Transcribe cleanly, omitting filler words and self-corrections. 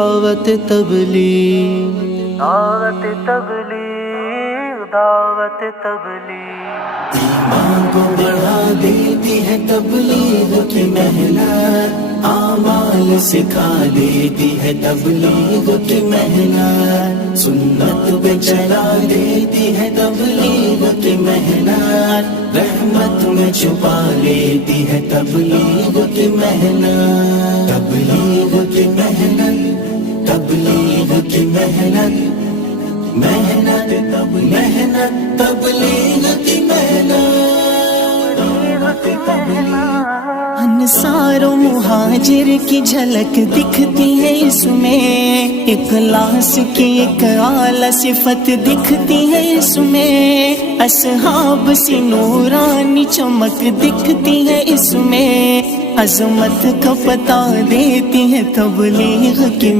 دعوت تبلیغ، دعوت تبلیغ، دعوت تبلیغ، ایمان کو بڑھا دیتی ہے تبلیغ کی محنت، اعمال سکھا دیتی ہے تبلیغ کی محنت، سنت پہ چلا دیتی ہے تبلیغ کی محنت، رحمت میں چھپا لیتی ہے تبلیغ کی محنت، تبلیغ کی محنت، تبلیغ کی محنت، محنت محنت تبلیغ کی محنت، انصار و مہاجر کی جھلک دکھتی ہے اس میں، اخلاص کی ایک اعلیٰ صفت دکھتی ہے اس میں، اصحاب سی نورانی چمک دکھتی ہے اس میں، عظمت کا پتہ دیتی ہے تبلیغ کی